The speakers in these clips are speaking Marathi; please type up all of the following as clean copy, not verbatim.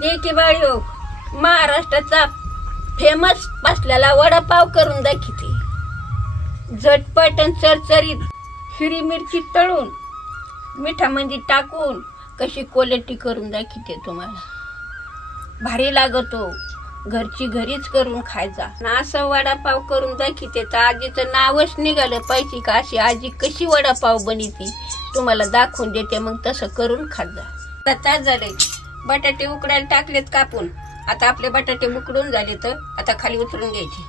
लेकी बाळी हो, महाराष्ट्राचा फेमस असलेला वडापाव करून दाखवते. झटपट आणि चरचरीत हिरवी मिरची तळून मिठामध्ये टाकून कशी क्वालिटी करून दाखवते तुम्हाला. भारी लागतो. घरची घरीच करून खायचा. असं वडापाव करून दाखवते तर आजीचं नावच निघालं पाहिजे का अशी आजी कशी वडापाव बनवते तुम्हाला दाखवून देते. मग तसं करून खात जा. आता झाले बटाटे उकडायला टाकलेत कापून. आता आपले बटाटे उकडून झाले तर आता खाली उतरून घ्यायचे.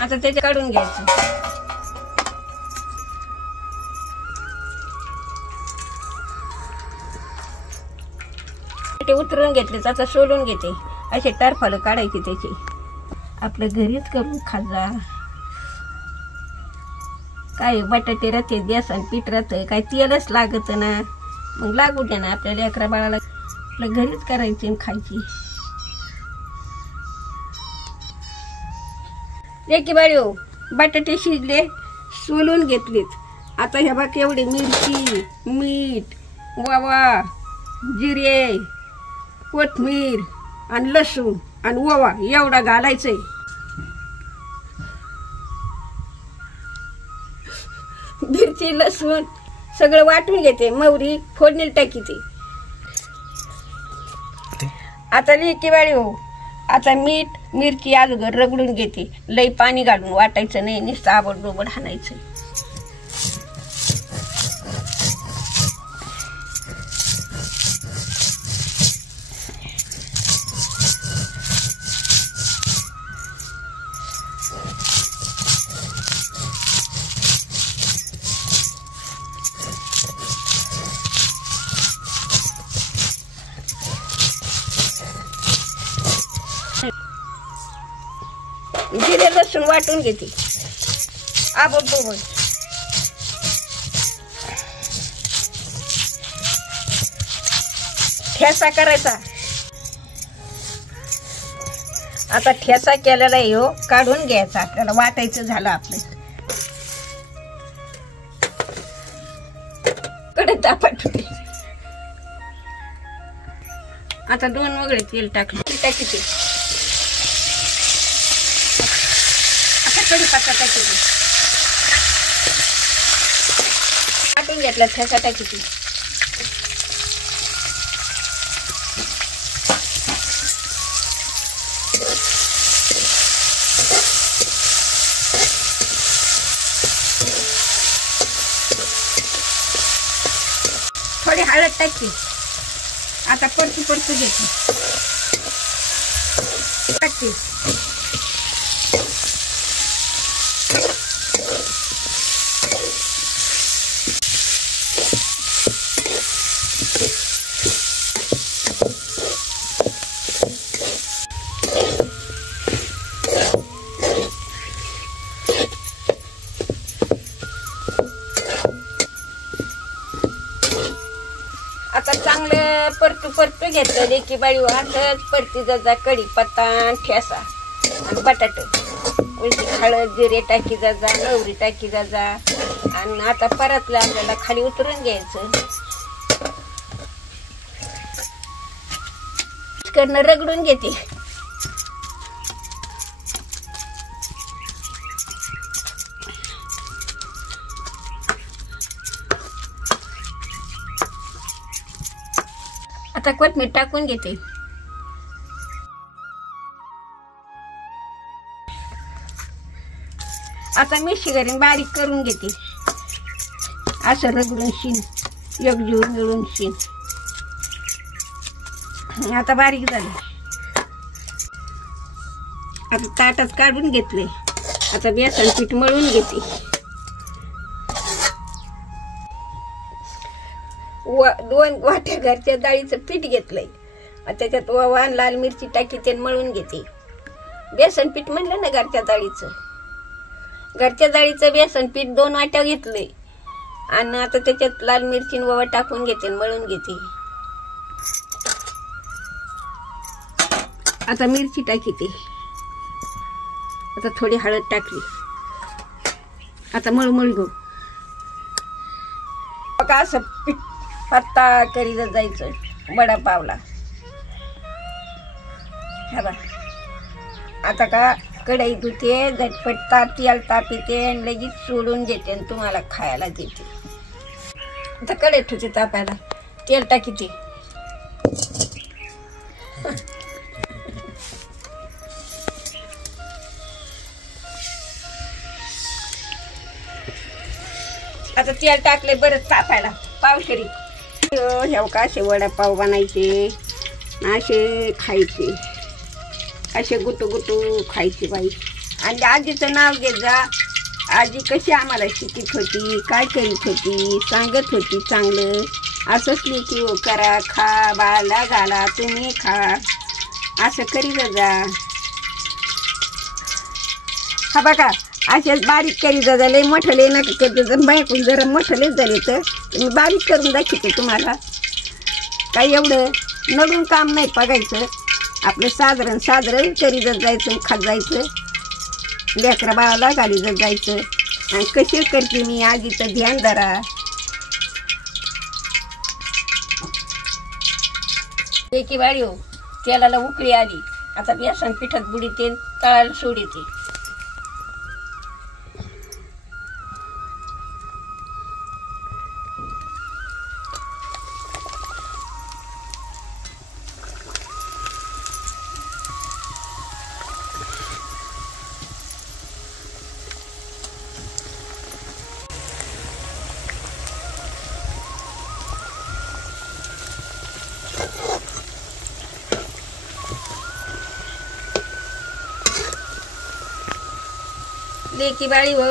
आता त्याचे काढून घ्यायचं. ते उतरून घेतले आता सोलून घेते. असे टरफाल काढायचे त्याचे. आपलं घरीच करून खाजा. काय बटाटे राहते बेसन पीठ राहतं काय तेलच लागत ना. मग लागू दे ना आपल्याला लेकरा बाळाला. आपलं घरीच करायची आणि खायची. लेकी बाळी हो, बटाटे शिजले सोलून घेतलेत. आता ह्या बाकी एवढी मिरची मीठ ओवा जिरे कोथिंबीर आणि लसूण आणि ओवा एवढा घालायचंय. मिरची लसूण सगळं वाटून घेते. मोहरी फोडणीला टाकीते. आता लेकी बाळी हो, आता मीठ मिरची अगोदर रगडून घेते. लई पाणी घालून वाटायचं नाही. नुसतं आबडधोबड हाणायचं. जिरे लसूण वाटून घेते आबडधोबड. ठेचा करायचा. आता ठेचा केलेला हो काढून घ्यायचा. आपल्याला वाटायचं झालं आपलं. कडे तापट. आता 2 वगळे तेल टाकले टाकीते. कढीपत्ता टाकीते. टाकून घेतला ठेचा टाकीते. थोडी हळद टाकते. आता परतू घेते टाकते. आता चांगलं परतू घेतलं. लेकी बाळी असंच परती जाजा. कढीपत्ता ठेसा आणि बटाटे हळद जिरे टाकी जाजा. मोहरी टाकी जाजा. आणि आता परतलं आपल्याला खाली उतरून घ्यायचं. करणं रगडून घेते. आता कोथिंबीर टाकून घेते. आता मिरची घालून बारीक करून घेते. असं रगडून शीन एकजीव मिळून शीन. आता बारीक झाले. आता ताटात काढून घेतले. आता बेसन पीठ मळून घेते. 2 वाट्या घरच्या डाळीचं पीठ घेतलंय. त्याच्यात ओवा आणि लाल मिरची टाकी ते मळून घेते. बेसन पीठ म्हणलं ना घरच्या डाळीचं. घरच्या डाळीचं बेसन पीठ 2 वाट्या घेतलंय. आणि आता त्याच्यात लाल मिरची ओवा टाकून घेते मळून घेते. आता मिरची टाकीते. आता थोडी हळद टाकली. आता मळमळ गो बघा असं पीठ पत्ता करीत जायचं वडापावला. हे बा आता का कढई धुते झटपट तेल तापीते आणि लगेच सोडून देते आणि तुम्हाला खायला देते. आता कढई ठेवते तापायला तेल टाकीते. आता तेल टाकले बरं तापायला पावशेरी. हे का असे वडापाव बनायचे असे खायचे असे गुटू गुटू खायचे बाई. आणि आजीचं नाव घेत जा. आजी कशी आम्हाला शिकत होती काय करीत होती सांगत होती चांगलं असंच लेकी हो करा खा बाळाला घाला तुम्ही खा असं करीत जा. हा बघा असेच बारीक करीत जा. लय मोठं लय नका करत जर बायकून जरा मोठं लय झाले तर मी बारीक करून दाखवते तुम्हाला. काही एवढं नडून काम नाही बघायचं. आपलं साधारण साधारण करीत जायचं खात जायचं लेकरा बाळाला घालीत जायचं. आणि कशी करते मी आजीचं ध्यान धरा. लेकी बाळी हो तेलाला उकळी आली. आता बेसन पिठात बुडीते तळाला सोडते. लेकी बाळी हो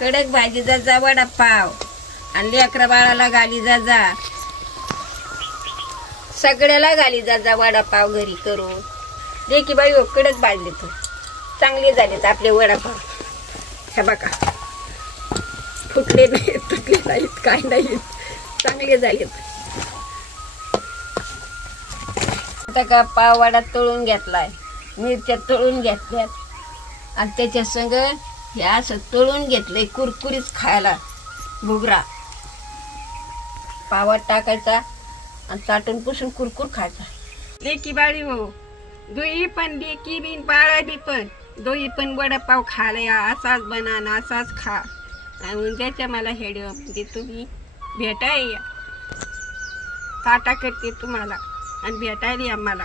कडक भाजी जा वडापाव आणि लेकरा बाळाला घाली जा सगळ्याला घाली जा वडापाव घरी करून. लेकी बाळी हो कडक भाजले तर चांगले झालेत आपले वडापाव. हे बघा फुटले नाही तुटले नाहीत काय नाही चांगले झालेत. आता का पाव वडा तळून घेतलाय मिरच्या तळून घेतल्यात आणि त्याच्या संग हे असं तळून घेतलंय कुरकुरीत खायला भुगरा पावात टाकायचा आणि चाटून पुसून कुरकुर खायचा. लेकी बाळी हो दोही पण लेकी बिन बाळा बी पण दोही पण वडापाव खायला असाच बना असाच खा. आणि उद्याच्या मला हेडिओ म्हणजे तुम्ही भेटाय या टाटा करते तुम्हाला आणि भेटायला या मला.